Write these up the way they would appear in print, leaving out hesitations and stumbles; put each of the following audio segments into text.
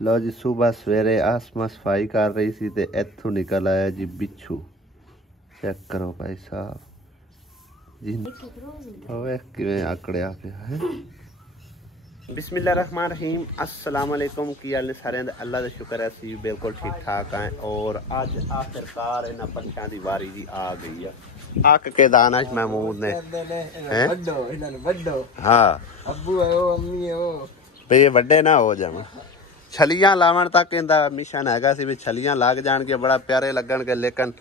लो जी सुबह सवेरे आसमा सफाई कर रही सी ते इत्थों निकल आया जी बिच्छू। चेक करो भाई साहब जी किवें आकड़िया पिया है। बिस्मिल्लाहिर्रहमानिर्रहीम अस्सलाम वालेकुम की हाल ने सारे अल्लाह का शुक्र है असी बिल्कुल ठीक ठाक हैं। और अज आखिरकार इन्हां पक्षियां दी वारी जी आ गई है। अक के दानिश महमूद ने हाँ भाई ये वड्डे ना हो जावन छलियां लावन तक इनका मिशन हैगा सी भी छलियां लग जाणगे बड़ा प्यारे लगणगे। लेकिन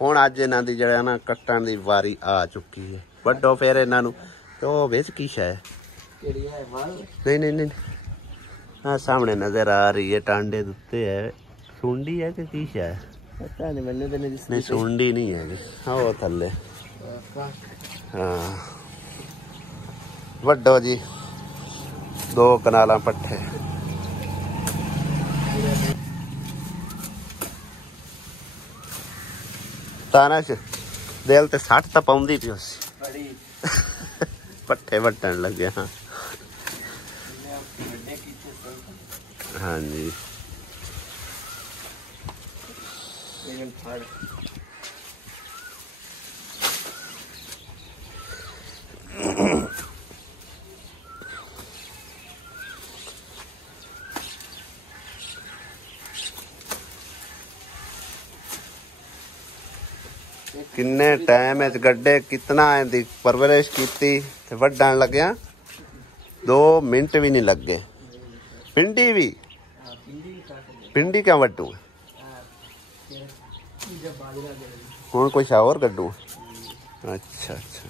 हुण अज इन्हां दी जिहड़ा ना कट्टण दी वारी आ चुकी है। वड्डो फिर इन्हां नूं ते ओह विच की शै नहीं नहीं नहीं हाँ सामने नजर आ रही है टांडे उत्ते है। सुंडी है कि की शै पता नहीं सुंडी नहीं है। हाँ वो थल्ले हाँ वड्डो जी 2 कनालां पट्ठे तानश दिल ते 60 तो पाउंदी पी पट्ठे वट्टन लगे। हाँ हाँ जी किन्ने टाइम गड्ढे कितना इनकी परवरिश की वड्डन लग्या 2 मिनट भी नहीं लगे। पिंडी भी पिंडी क्या वड्डू हूँ कुछ और कड्डू। अच्छा अच्छा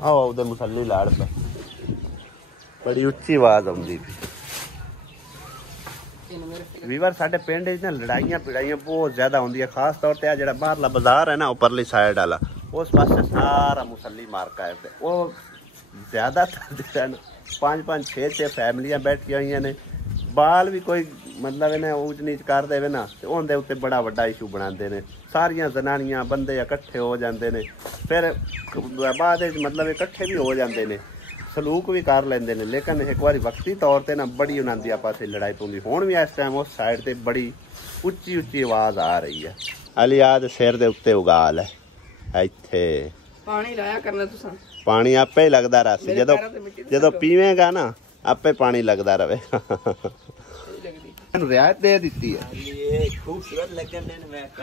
आओ उधर मुसल्ली लाड़ पे बड़ी उच्ची आवाज आती पी। वीवर साडे पिंड ना लड़ाइयां पिड़ाइयां बहुत ज्यादा होंगी। खास तौर पर जो बाहरला बाजार है ना उपरली साइड वाला उस पास सारा मुसल्ली मार्का है। वो ज्यादातर जो 5-5 6-6 फैमिलियां बैठी हुई ने। बाल भी कोई मतलब इन्हें ऊंच नीच कर दे ना तो उनके उत्ते बड़ा वड्डा इशू बनाते हैं। सारिया जनानियां बंदे इकट्ठे हो जाते हैं फिर बाद मतलब इकट्ठे भी हो जाते हैं सलूक भी कर लेंगे ने। लेकिन एक बार वक्ती तौर पर ना बड़ी उन्होंने आपस लड़ाई पौंदी। हुण भी इस टाइम उस साइड से बड़ी उच्ची उच्ची आवाज़ आ रही है। अलियाद सिर के उत्ते उगाल है इत्थे पानी लाया करना तुसां पानी आपे ही लगता रहा जो पीवेगा ना आपे पानी लगता रहे। रियायत दे दी है खूबसूरत लगन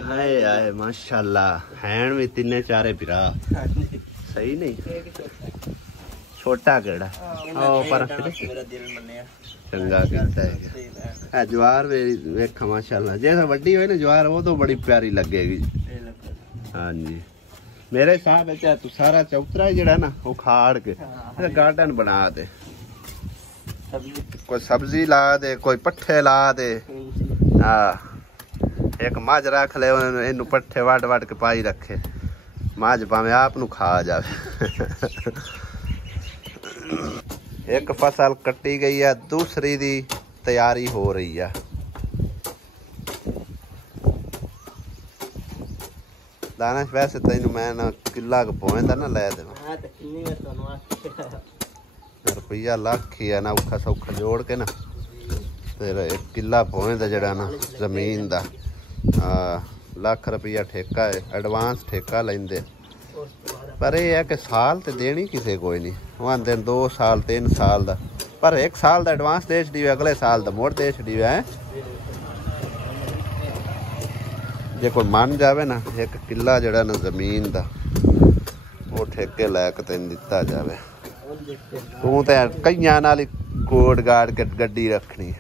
है माशाल्लाह हैन भी 3-4 पिरा सही नहीं छोटा केड़ा पर चंगा कीता है। ज्वार वेखा माशाल्लाह जैसे वड्डी होए ना ज्वार वो तो बड़ी प्यारी लगेगी। हाँ जी मेरे हिसाब से तू सारा चौतरा जड़ा ना वो खाड़ के गार्डन बना दे। कोई सब्जी ला दे कोई पट्ठे ला दे। हाँ एक मझ रख ले इन पट्ठे वड वड के पाई रखे मझ भावे आप नू खा जावे। एक फसल कट्टी गई है दूसरी दी तैयारी हो रही है। दानिश वैसे तेन मैं ना किला पौने ना लै दे रुपया लाख ही है ना औखा सौखा जोड़ के ना फिर 1 किला पौने का जड़ा ना जमीन का लाख रुपया ठेका है एडवांस ठेका लेंदे। पर यह है कि साल तो देनी किसी कोई नहीं वो आते 2 साल 3 साल का पर 1 साल का एडवांस दे छड़ी अगले साल का मुड़ दे छड़ी है। जे कोई मन जाए ना 1 किला जड़ा ना जमीन का वो ठेके लैक तेन दिता जाए। तू तो कई नाल कोड गाड़ के गड्डी रखनी।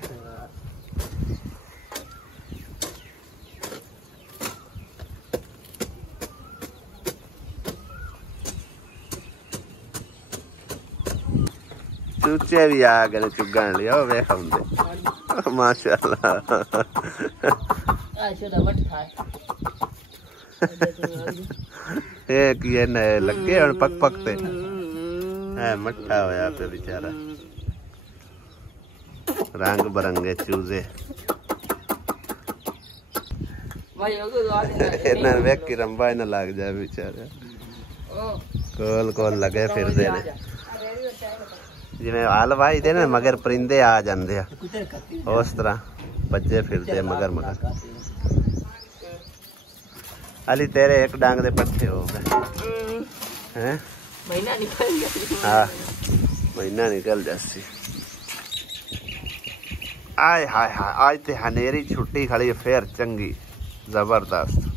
चूचे भी आ गए चुगन लिया वेख आउंदे माशाल्लाह। एक ये नए लगे हुण पक पकते है मट्ठा होया पे बेचारा रंग बरंगे चूजे इन्हें वेख के रंबा इन्हें लग जाए बेचारे कोल कोल लगे फिर दे ਜਿਵੇਂ ਹਲ ਵਾਈ ਦੇ ਨਾ ਮਗਰ ਪਰਿੰਦੇ ਆ ਜਾਂਦੇ ਆ ਉਸ ਤਰ੍ਹਾਂ ਬੱਜੇ ਫਿਰਦੇ ਮਗਰ ਮਗਰ। ਅਲੀ ਤੇਰੇ ਇੱਕ ਡਾਂਗ ਦੇ ਪੱਠੇ ਹੋ ਗਏ हैं महीना निकल गया। हाँ महीना निकल जासी। आय हाय हाय आज ते हनेरी छुट्टी खड़ी फिर चंगी जबरदस्त।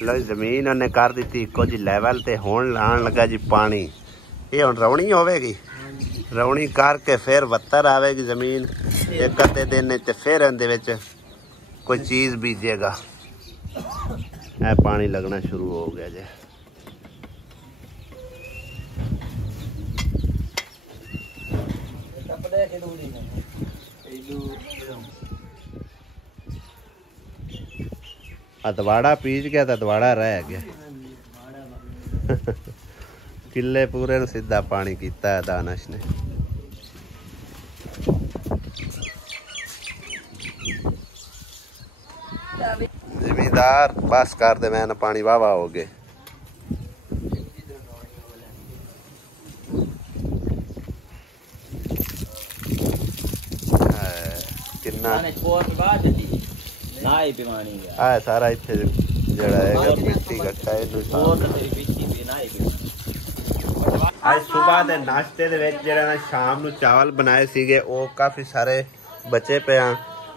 लो जमीन उन्हें कर दी कुछ लैवल ते होन लान लगा जी पानी। ये हुण रौनी होवेगी, रौनी करके फिर वत्तर आवेगी जमीन एक अद्धे दिन ते फिर इहदे विच कोई चीज बीजेगा। ए पानी लगना शुरू हो गया जे। अतवाड़ा पीच गया तो अतवाड़ा रह गया। किले पूरे सीधा पानी किया है दानश ने। जिमीदार बस कर दे, मैंने पानी वावा हो गए। किन्ना आ सारा इत्थे जेड़ा है मिट्टी इकट्ठा आज सुबह दे नाश्ते दे विच जेड़ा ना शाम नू चावल बनाए सीगे ओ काफी सारे बचे पे आ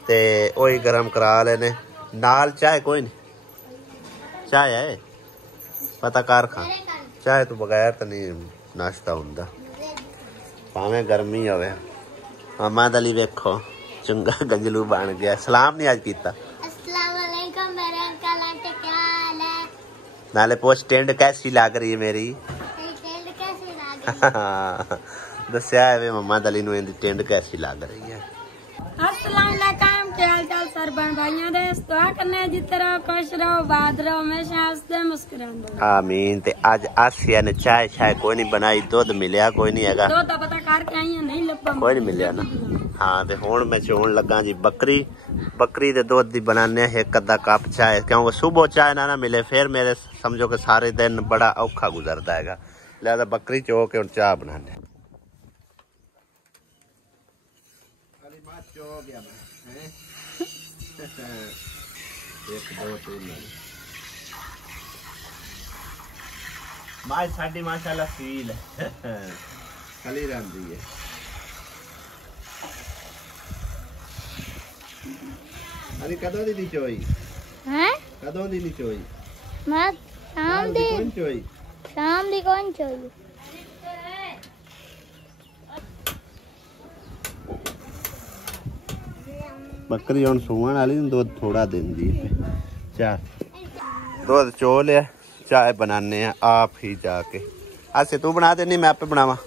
ते ओही गरम करा लेने। नाल चाय कोई नहीं, चाय है पता कार खा चाय तो बगैर तो नहीं नाश्ता हुंदा भावें गर्मी होवे। मामा दली वेखो चंगा गंजलू बन गया। सलाम नहीं आज कीता। नाले पोस्ट टेंड कैसी लग रही है मेरी? दस्या है मम्मा दली नूं इंदी टेंड कैसी लग रही है। अस्सलाम वालेकुम, क्या हाल चाल सर बहन भाइयों दे? दुआ करने जित रहो, खुश रहो, आबाद रहो, हमेशा हंसदे मुस्कुरांदे रहो। आमीन। ते आज आसिया ने चाय शाय कोई नहीं बनाई, दूध मिलिया कोई नहीं हैगा। दूध पता करके आई है नहीं लब्बा कोई नहीं मिलिया ना। हाँ ते हुण मैं चोण लगा जी बकरी। बकरी दे दूध दी बनाने एक अद्धा कप चाय, क्योंकि सुबह चाय ना मिले फिर मेरे समझो कि सारे दिन बड़ा औखा गुजरता है। लिहाजा बकरी चो के चाह बनाने। माय साडी माशाल्लाह सील खली रहंदी है। अरे कदों दी चोई हैं? कदों दी चोई? मैं शाम दी कौन चोई? शाम दी कौन चोई? बकरी हुण सूवण वाली दूध थोड़ा देंदी है। चाह दूध चो लिया, चाय बनाने हैं आप ही जाके। ऐसे तू बना दे? नहीं मैं आपे बनावा,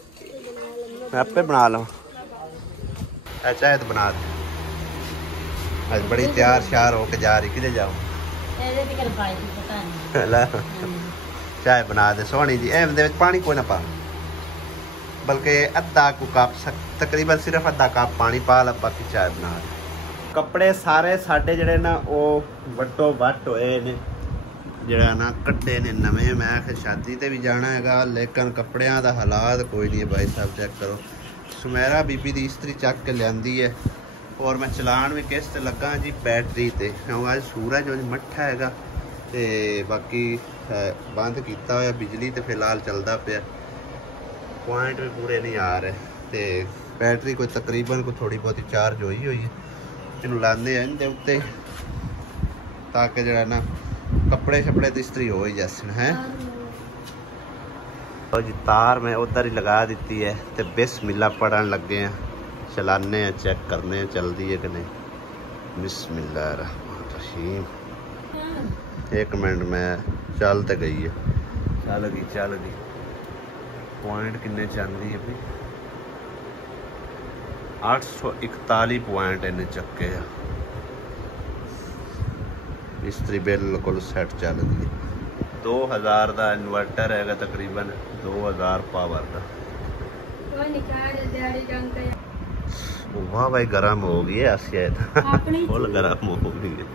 मैं आपे बना लवां। चाय तो बना दे। आज बड़ी तैयार श्यार होके जा रही, किधर जाऊं? चाय बना दे सोहनी जी। एम दे पानी कोई ना पा, बल्कि अद्धा को कप तकरीबन सिर्फ अद्धा कप पानी पा ला, बाकी चाय बना दे। कपड़े सारे साडे जड़े ना वो वट्टो वट होए ने, जड़ा ना कट्टे ने नवे। मैं फिर शादी ते भी जाना हैगा, लेकिन कपड़ियां दा हालात कोई नहीं है भाई साहब। चेक करो, सुमेरा बीबी दी इस्त्री चक के लियांदी है और मैं चलान भी किस्त लगा जी बैटरी ते, क्योंकि अज सूरज जो मट्ठा हैगा ते बाकी बंद किया होया बिजली ते फिलहाल चलता पिया। पॉइंट भी पूरे नहीं आ रहे ते बैटरी कोई तकरीबन कोई थोड़ी बहुत चार्ज हुई है। इनू लाने इनके उत्ते ताकि जरा ना कपड़े शपड़े की इस्त्री हो ही जैसन है। तो जी तार मैं उधर ही लगा दी है तो बिस्मिल्लाह पढ़न लगे हैं, चलाने हैं, चेक करने हैं चलती है कि नहीं। बिस्मिल्लाहिर्रहमानिर्रहीम। एक मिनट में चल तो गई है, चल गई। पॉइंट किन्ने चाहती है भाई? 841 पॉइंट इन्हें चक्के आ। मिस्त्री बिल्कुल सैट चलती। 2000 का इन्वर्टर है तकरीबन 2000 पावर का। वाह भाई गर्म हो गई है आसिया फुल गर्म हो गई है।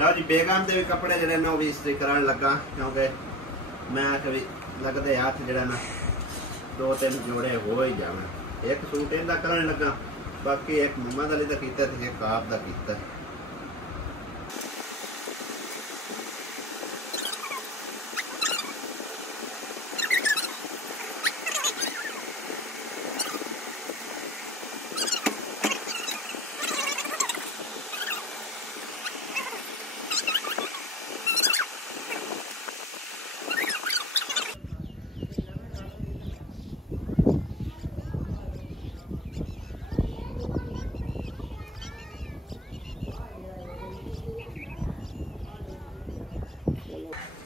लो जी बेगम के भी कपड़े जड़े ना भी इस्त्री कराने लगा क्योंकि मैं कभी लगते हाथ जड़ा ना 2-3 जोड़े हो ही जावे। एक सूट इनका कराने लगा बाकी एक मोहम्मद अली का कीता ते एक आप दा कीता।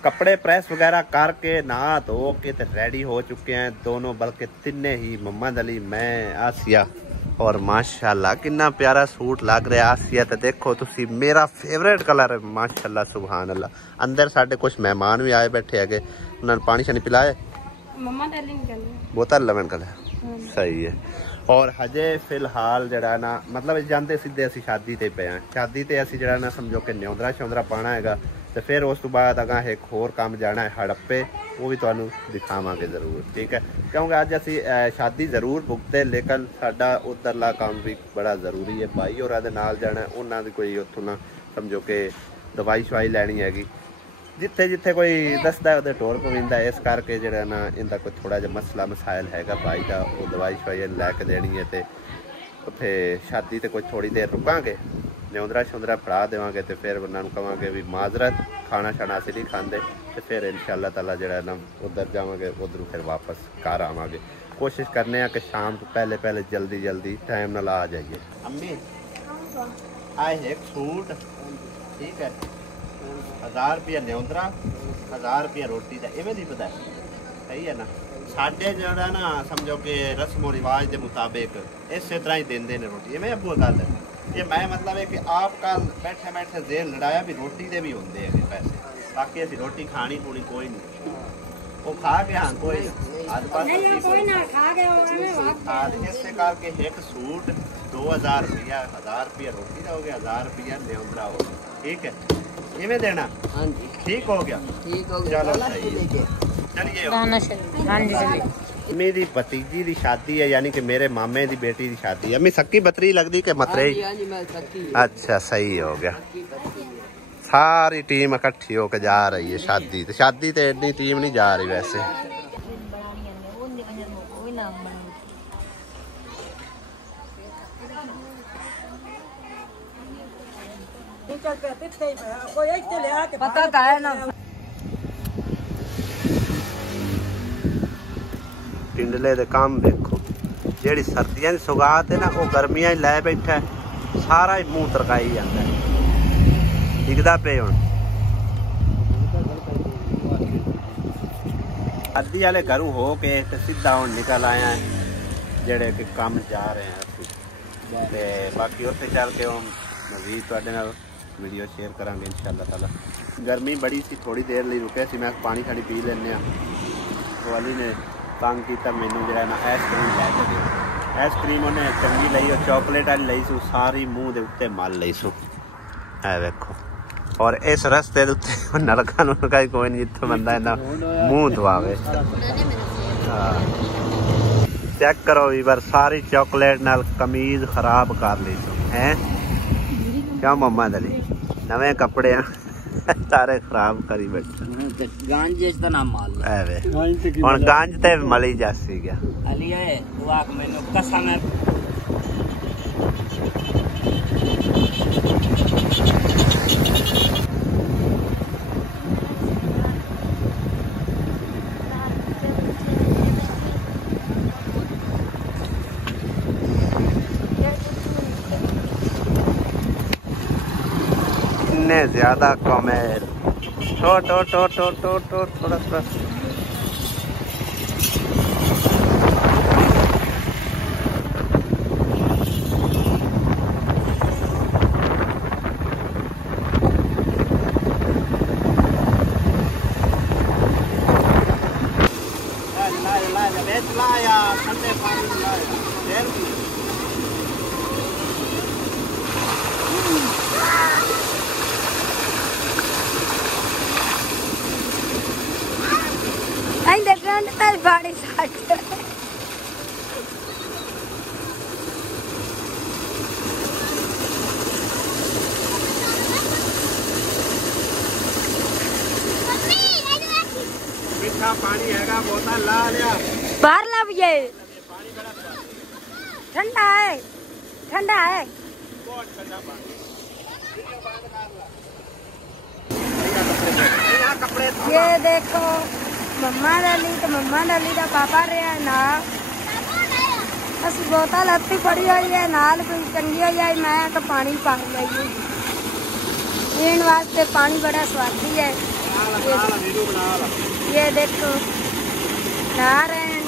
कपड़े प्रेस वगैरह करके नहा धो के तो रेडी हो चुके हैं दोनों, बल्कि तिन्ने ही मोहम्मद अली, मैं, आसिया। और माशाल्लाह कितना प्यारा सूट लग रहा है। आसिया तो देखो तुसी मेरा फेवरेट कलर है माशाल्लाह सुभान अल्लाह। अंदर साढ़े कुछ मेहमान भी आए बैठे है, उन्होंने पानी शानी पिलाए बोतल लेवन कल सही है। और हजे फिलहाल जड़ा ना मतलब जाते सीधे असी शादी ते पे हैं। शादी ते असी जड़ा ना समझो कि न्योंदरा श्योंदरा पाना है तो फिर उस तो बाद अगर एक होर काम जाना है हड़प्पे, वो भी तुहानू दिखावांगे जरूर, ठीक है। क्योंकि अज असी शादी जरूर भुगते लेकिन साडा उधरला काम भी बड़ा जरूरी है। भाई होरां दे नाल जाना है, उन्होंने कोई उत्थों ना समझो कि दवाई शवाई लैनी हैगी, जिथे जिथे कोई दसदा है टोर पविंदा। इस करके जो ना इनका कोई थोड़ा जिहा मसला मसाइल हैगा भाई का, वो दवाई शवाई लैके देनी है। तो उत्थे शादी ते कोई थोड़ी देर रुकांगे, न्योंदरा श्योंदरा फड़ा देवांगे तो फिर उन्होंने कहांगे भी माजरत खाना शाना असीं नहीं खाते। तो फिर इंशाअल्लाह ताला जो ना उधर जावांगे, उधरों फिर वापस घर आवांगे। कोशिश करने हैं कि शाम को पहले पहले जल्दी जल्दी टाइम नाल आ जाइए। अम्मी आए एक सूट ठीक है 1000 रुपया न्योंदरा 1000 रुपया रोटी का, इवें नहीं पता सही है ना। साढ़े जरा ना समझो कि रस्मो रिवाज के मुताबिक इस तरह ही देंगे ने रोटी, इवें अबू गल है। ये मैं मतलब है कि आप कल बैठे बैठे जेल लड़ाया भी रोटी दे भी होंगे है पैसे, बाकी असी रोटी खानी पूरी कोई नहीं, वो खा के हाँ कोई इस करके एक सूट 2000 रुपया 1000 रुपया रोटी का हो गया, 1000 रुपया न्योंदरा हो गया, ठीक है। इवें देना हाँ जी ठीक हो गया, ठीक हो गया। चलो चलिए मेरी भतीजी की शादी है, यानी कि मेरे मामे की बेटी की शादी है। मैं सक्की बतरी लगती कि मतरे? अच्छा सही हो गया। सारी टीम इकट्ठी होकर जा रही है शादी। तो शादी तो एडी टीम नहीं जा रही वैसे। पता है ना टिंडले दे काम देखो, जेड़ी सर्दियां दी सौगात है ना वो गर्मियां लै बैठा है, सारा ही मुंह तरकाई जाता है। दिखदा पे हुण अद्धी वाले घरों हो के ते सीधा हुण निकल आया है जेड़े कि काम जा रहे हैं। ते बाकी उत्थे चल के मजीद तुहाडे नाल वीडियो शेयर करांगे इंशाल्लाह ताला। गर्मी बड़ी सी, थोड़ी देर लिए रुके सी, मैं पानी शानी पी लेने। वाली ने तंग किया मैनू जो ना आइसक्रीम लैके दे। आइसक्रीम उन्हें चंगी लई और चॉकलेट वाली लई सू, सारी मूँह के उत्ते मल लई सू। है वेखो, और इस रस्ते उत्ते नलका नुलका कोई नहीं जिथे बंदा इन्ना मूँह धवावे। चेक करो भी बार, सारी चॉकलेट नाल कमीज खराब कर ली सू है। क्या मम्मा दली नवे कपड़े सारे खराब करी बैठे। गांजे दा नाम माल एवे हुन गांज ते मली जासी गया अलिया है दुआ मैंने कसम है। इतने ज्यादा कमेल टो टो टो टो टो टो थोड़ा सा लाया ठंडे पानी में लाया। ainda grande tal vários atos. मीठा पानी हैगा बोतल ला लिया बाहर ला ये ठंडा है, ठंडा है बहुत ठंडा पानी। ये देखो मम्मा डाली तो मम्मा डाली का पापा रहा ना बस बोतल हत्ती पड़ी हुई है नाल कोई चंगी हुई है। मैं तो पानी पा लिया पीने वास्ते, पानी बड़ा स्वादी है। ये देखो नहा रहे हैं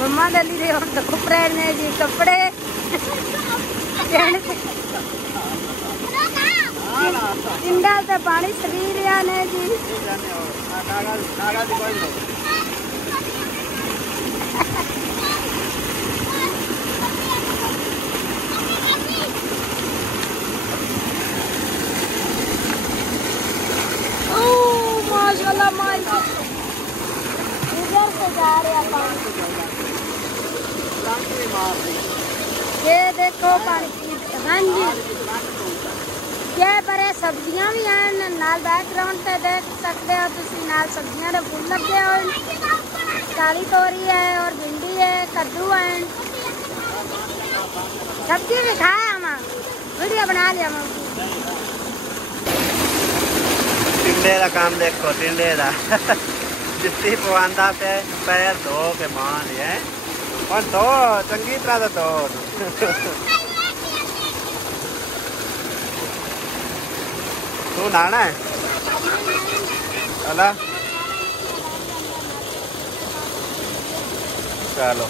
मम्मा डाली रहे और धूप रहे ने जी कपड़े इंडा से पानी सरी रहा ने जी। माशाल्लाह माशाल्लाह इधर से जा रहा पानी। ये देखो पानी। हाँ जी ये पर सब्जियां भी हैं नाल बैकग्राउंड पे देख सकते हो तुम नाल सब्जियां के फूल लगे हुए। काली तोरी है और भिंडी है, कद्दू है, सब्जी भी खाए हम वीडियो बना लिया। टिंडे का काम देखो, टिंडे का जिसकी पवांदा पे पैर धो के मान है और धो चंगी तरह से धो। तू नहाना है चला चलो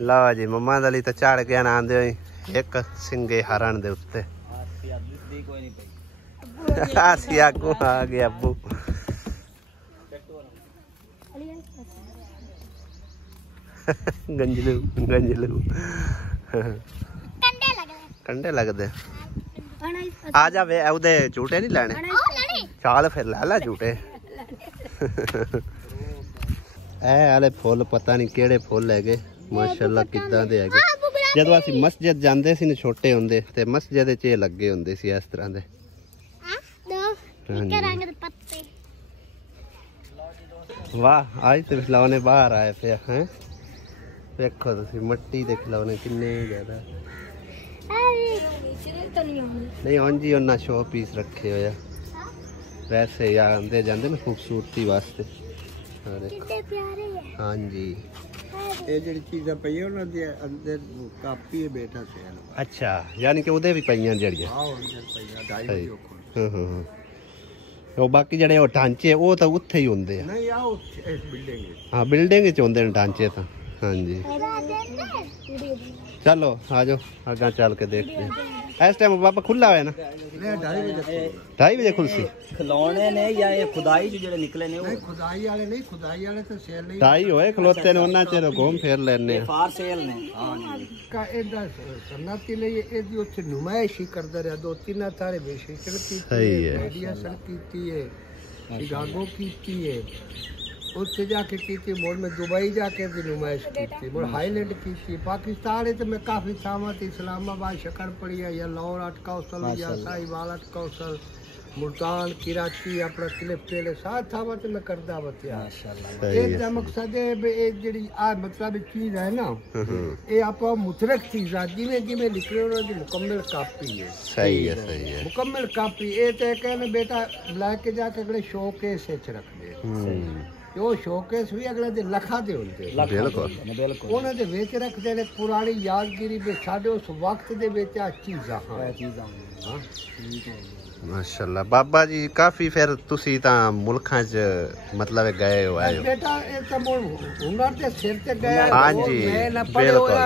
लो जी मम्मा दली तो चढ़ के आंदे एक सिंगे हरण दे उत्ते आसिया को आ गया अब्बू। गंजलू गंजलू कंडे लगते आ जा वे उदे झूठे नहीं लेने चाल फिर ला ला झूठे। ए आले फुल पता नहीं केड़े फुल है माशाल्लाह किदां दे है। जदों असीं मस्जिद जांदे सी छोटे हुंदे ते मस्जिद च लगे हुंदे सी इस तरह दे। वाह आज तो खिलौने बाहर आए पे हैं। देखो तुसीं मिट्टी दे खिलौने किन्ने ज्यादा नहीं हाँ जी उन्हें शो पीस रखे हुए वैसे ही आंदे जाते ना खूबसूरती वास्ते। हाँ जी ये जी चीज़ा पई अंदर कापी है बेटा से। अच्छा यानी कि उदे भी पईयां जड़ियां वो बाकी जड़े वो ढांचे वो तो उत्थे ही होंदे हाँ बिल्डिंग च होंदे ढांचे तो। हाँ जी चलो आ जाओ आगे चल के देखते हैं। इस टाइम बाबा खुला है ना 2:30 बजे खुलसी खिलौने ने या ये खुदाई जो जेड़े निकले ने वो खुदाई वाले नहीं, खुदाई वाले तो सेल नहीं 2:30 होए खलोते ने उन्ना चेर घूम फिर लेने फार सेल ने का एदा सन्नती ਲਈ ਇਹਦੀ ਉੱਥੇ ਨੁਮਾਇਸ਼ ਹੀ ਕਰਦਾ ਰਿਹਾ 2-3 ਤਾਰੇ ਬੇਸ਼ਕਲ ਕੀਤੀ ਸਹੀ ਹੈ ਮੀਡੀਆ ਸਰ ਕੀਤੀ ਹੈ ਸ਼ਿਕਾਗੋ ਕੀਤੀ ਹੈ ਉੱਥੇ ਜਾ ਕੇ ਕੀਤੀ ਮੋੜ ਮੈਂ ਦੁਬਈ ਜਾ ਕੇ ਦੀ ਨੁਮਾਇਸ਼ ਕੀਤੀ ਮੋੜ ਹਾਈਲੈਂਡ ਕੀਤੀ ਪਾਕਿਸਤਾਨ ਤੇ ਮੈਂ ਕਾਫੀ ਥਾਵਾਂ ਤੇ ਇਸਲਾਮਾਬਾਦ ਸ਼ਕਰ ਪੜੀ ਹੈ ਜਾਂ ਲਾਹੌਰ ਅਟਕੌਸਲ ਜਾਂ ਸਾहिवाल ਅਟਕੌਸਲ मुल्तान कराची अपना क्लिप पेले साथ था तो मैं करदा बतिया माशाल्लाह एक दा मकसद है ये जेडी आ मतलब चीज है ना ये आप मुतरक चीज जिवें जिवें लिखे उन्होंने मुकम्मल कापी है सही है मुकम्मल कापी ये तो कहने बेटा लाके जाके अगले शोकेस च रख दे वो शोकेस भी अगले दिन लखा दे होंगे बिल्कुल उन्हें दे विच रखते ने पुरानी यादगिरी भी साडे उस वक्त दे विच आ चीज़ां हां माशाल्लाह बाबा जी काफी फिर तुसी तां मुल्खां च मतलब गए हो आए हो बेटा ये तो हुनर दे सिर ते गया हां जी बिल्कुल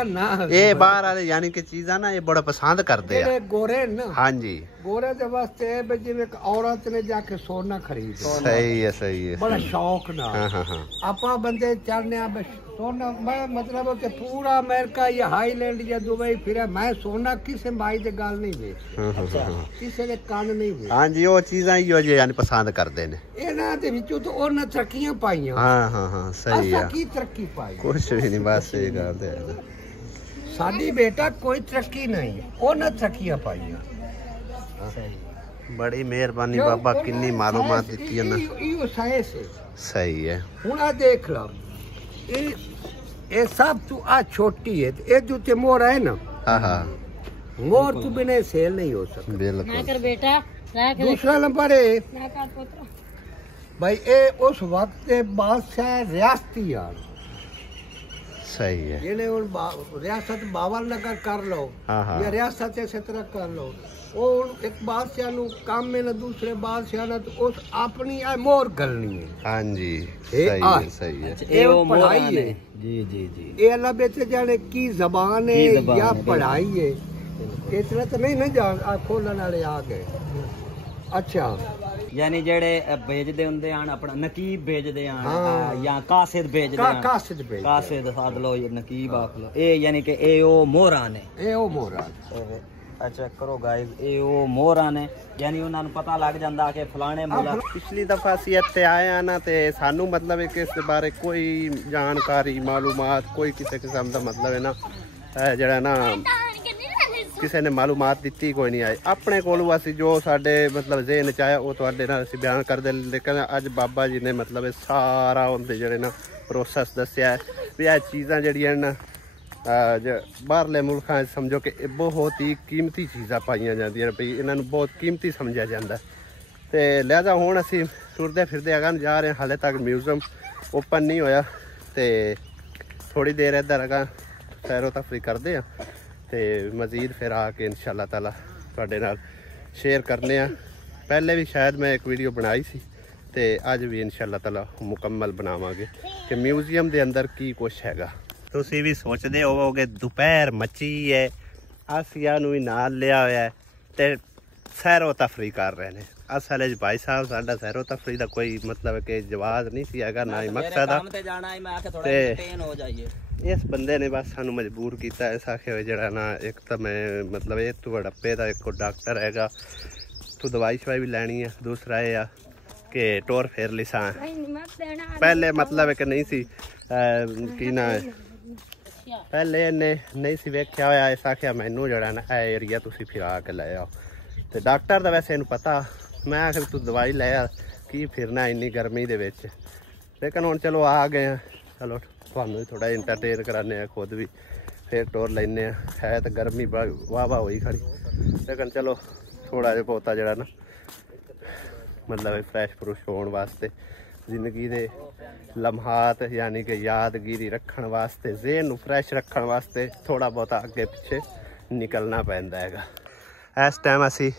ये बाहर वाले यानी कि चीज़ां ना ये बड़ा पसंद करदे हैं गोरे ना हां जी गोरे दे वास्ते जिवें एक औरत ने जाके सोना खरीद सही है बड़ा शौक ना हां आपा बंदे चढ़ने सोना मैं मतलब कि पूरा अमेरिका या हाईलैंड या दुबई फिर मैं सोना किसी माई दे गल नहीं वे किसी दे कान नहीं वे हां जी वो चीज़ां ही जे यानी पसंद करदे ने इन्हां दे विचों तो उन्हां तरक्कियां पाईयां हां सही है की तरक्की पाई कुछ भी नहीं बस ये गल है साडी बेटा कोई तरक्की नहीं उन्हां तरक्कियां पाईयां बड़ी मेहरबानी बाबा किन्नी मालूमात दी है ना यो साइंस है सही है हुन आ देख लो ये सब तू आ छोटी है ये जो ते मोर है ना हां मोर तू बिना सेल नहीं हो सकता बिल्कुल ना कर बेटा दूसरा नंबर है ना कर पुत्र भाई ये उस वक्त के बादशाह रियासती यार सही है ये रियासत बाबर नगर कर लो या रियासत इस तरह कर लो और एक बादशाह नु काम में ना दूसरे बादशाह ना तो उस अपनी मोर गलनी है हां जी सही है ये वो पढ़ाई है जी ये अल्लाह बेटे जाने की जबान है या पढ़ाई है इतना तो नहीं ना जान खोलने वाले आ गए अच्छा यानी जेड़े भेजदे हुंदे आन अपना नकीब भेजदे आन या कासिद भेजदे आन कासिद साद लो नकीब आख लो ए यानी कि ए ओ मोहरा ने अच्छा करो गाइस ए ओ मोहरा ने यानी उन्हां नु पता लग जांदा कि फलाने मुला पिछली दफा सी इत्थे आए ना ते सानू मतलब कि इस बारे कोई जानकारी मालूमात कोई किसी किस्म दा मतलब है ना जेड़ा ना किसी ने मालूमात दी कोई नहीं आई अपने कोलों असीं जो साडे मतलब ज़हन च आया वो तुहाडे नाल असीं बयान करदे लेकिन अज बाबा जी ने मतलब सारा उनदे जेड़े ना प्रोसैस दस्सिया भी यह चीज़ां जेहड़ियां ना बाहरले मुल्कां समझो कि बहुत ही कीमती चीज़ां पाईयां जांदियां भई इन्हां नूं बहुत कीमती समझिया जांदा ते लिहाजा हुण असीं टुरदे फिरदे अगन जा रहे हाले तक म्यूजियम ओपन नहीं होया ते थोड़ी देर इधर अगन सैरो तफरी करदे आ ते मजीद फिर आके इंशाअल्लाह ताला तुहाडे नाल शेयर करने आ पहले भी शायद मैं एक वीडियो बनाई सी ते अज भी इंशाअल्लाह ताला मुकम्मल बनावांगे कि म्यूजियम दे अंदर की कुछ हैगा तुसीं भी सोचदे होवोगे दोपहर मची है आसिया नूं ही नाल लिया होया है ते सैरो तफरी कर रहे ने असल भाई साहब साडा सैरो तफरी दा कोई मतलब कि जवाब नहीं सी हैगा ना ही मकसद इस बंदे ने बस सानू मजबूर किया इस आखे जड़ा ना एक तो मैं मतलब ये तू हड़प्पे का एक डॉक्टर हैगा तू दवाई शवाई भी लैनी है दूसरा ये कि टोर फेर लिसा पहले मतलब कि नहीं सी की ना पहले इन्हें नहीं सी वेख्या होया इस आखिया मैनू जड़ा ना एरिया तुसी फिरा के लै आओ तो डॉक्टर का वैसे इनू पता मैं आखिर तू दवाई लै आ की फिरना इन्नी गर्मी दे विच लेकिन हुण चलो आ गए चलो तुहानू थोड़ा इंटरटेन कराने खुद भी फिर टोर लेने है तो गर्मी वाह वाह हुई खड़ी लेकिन चलो थोड़ा जिहा बहुता जड़ा ना मतलब फ्रैश फ्रुश होने वास्ते जिंदगी दे लम्हात यानी कि यादगिरी रखने वास्ते ज़हन नूं फ्रैश रखने वास्ते थोड़ा बहुता अगे पिछे निकलना पैंदा हैगा। इस टाइम असी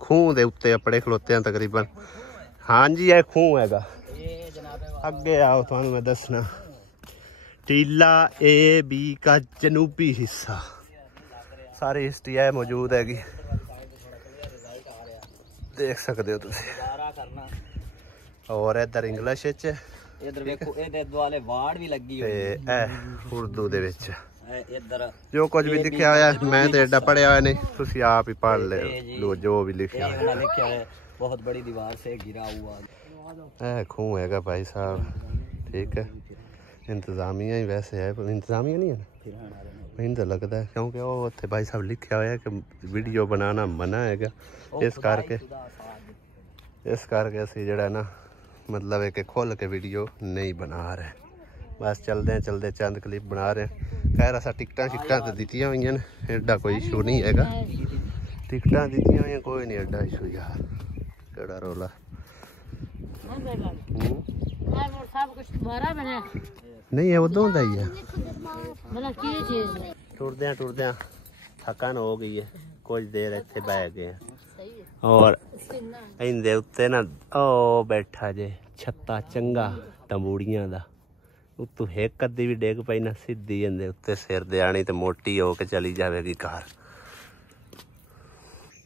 खूह दे उत्ते अपने खलोते हैं तकरीबन हाँ जी यह खूह हैगा अगे आओ तुहानू मैं दसना टीला ए बी का जनूबी हिस्सा सारी हिस्ट्री है मौजूद हैगी देख सकते हो तुम। और इधर इंग्लिश इधर देखो ਇਹਦੇ ਦੁਆਲੇ ਵਾੜ ਵੀ ਲੱਗੀ ਹੋਈ ਤੇ ਇਹ ਉਰਦੂ ਦੇ ਵਿੱਚ ਇੱਧਰ ਜੋ ਕੁਝ ਵੀ ਲਿਖਿਆ ਹੋਇਆ ਮੈਂ ਤੇ ਐਡਾ ਪੜਿਆ ਹੋਇਆ ਨਹੀਂ, ਤੁਸੀਂ ਆਪ ਹੀ ਪੜ੍ਹ ਲਓ ਜੋ ਵੀ ਲਿਖਿਆ ਹੋਇਆ। ਲਿਖਿਆ ਹੈ ਬਹੁਤ ਬੜੀ ਦੀਵਾਰ ਸੇ ਘਿਰਾ हुआ ਇਹ ਖੂਹ ਹੈਗਾ ਭਾਈ ਸਾਹਿਬ, ठीक है। इंतजामिया ही वैसे है, इंतजामिया नहीं है ना, ਮੈਨੂੰ ਤਾਂ ਲੱਗਦਾ ਹੈ ਕਿਉਂਕਿ ਉਹ ਉੱਥੇ ਭਾਈ ਸਾਹਿਬ ਲਿਖਿਆ ਹੋਇਆ ਕਿ ਵੀਡੀਓ ਬਣਾਉਣਾ ਮਨਾ ਹੈਗਾ, ਇਸ ਕਰਕੇ ਅਸੀਂ ਜਿਹੜਾ ਨਾ मतलब है कि खोल के वीडियो नहीं बना रहे, बस चलते चंद क्लिप बना रहे। खैर असा टिकटा शिकटा तो दित्तियां हुई ने, एडा कोई इशू नहीं है, टिकटा दित्तियां हुई कोई नहीं एडा इशू यार, केड़ा रोला नहीं है उदों दा ही है। टुरदे थकान हो गई है, कुछ देर इत्थे बह गए और इंदे उत्ते ना ओ बैठा जे छत्ता चंगा तंबूड़ियां दा, उत्तों एक अद्धी भी डेग पई ना सीधी इंदे उत्ते सिर दे आनी ते मोटी हो के चली जाएगी कार।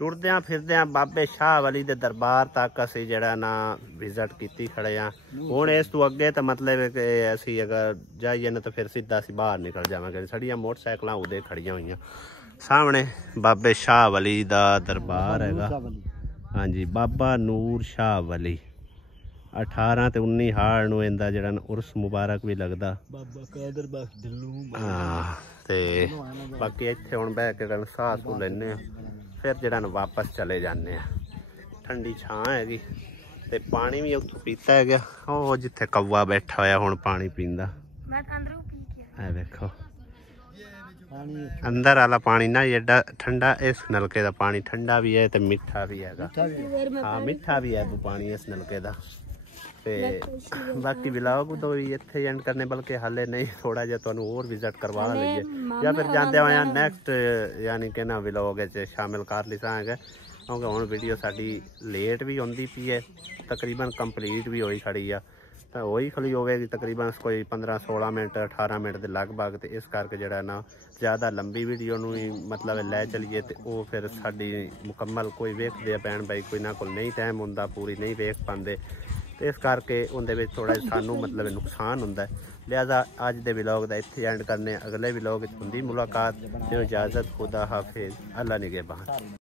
टुरद्या फिरद्या बाबे शाह वली दे दरबार तक असी जड़ा ना विजिट कीती खड़े हाँ। हुण इस तों अगे तो मतलब है कि असी अगर जाइए ना तो फिर सीधा असी बाहर निकल जावांगे। साड़ियां मोटरसाइकिलां उदे खड़ियां हुई सामने बाबे शाह वली दा दरबार हैगा। हाँ जी, बाबा नूर शाह वली 18 ते 19 हाड़ नूं इंदा जिहड़ा उर्स मुबारक भी लगदा। हाँ ते बाकी इत्थे हुण बैठ के साह सूह लैने फिर जिहड़ा वापस चले जाने आ। ठंडी छां हैगी ते पानी भी उत्थों पीता है गया, ओ जिथे कौवा बैठा होया हुण पानी पींदा। ऐ देखो अंदर वाला पानी ना एडा ठंडा, इस नलके का पानी ठंडा भी है ते मिठा भी है। हाँ मिठा भी है वो पानी इस नलके का। ते बाकी व्लॉग तो इत्थे एंड करने, बल्कि हाले नहीं थोड़ा जिहा तुहानूं होर विजिट करवा लईए या फिर जांदे होए नैक्सट यानी कि ना व्लॉग शामिल कर लिसांगे, क्योंकि हुण वीडियो साडी लेट भी आउंदी पई है, तकरीबन कंप्लीट भी होई खड़ी आ। तो वही खली होगी तकरीबन कोई 15-16 मिनट 18 मिनट के लगभग। तो इस करके जरा ना ज़्यादा लंबी वीडियो नूं ही मतलब लै चलीए तो वो फिर साडी मुकम्मल कोई वेखदे भैन भाई कोई ना कोई नहीं टाइम हुंदा, पूरी नहीं वेख पाते। तो इस करके उहदे विच थोड़ा सानू मतलब नुकसान हुंदा है। लिहाजा अज दे व्लॉग दा इत्थे एंड करने, अगले व्लॉग हुंदी मुलाकात। इजाज़त, खुदा हाफिज़, अल्लाह निगहबान।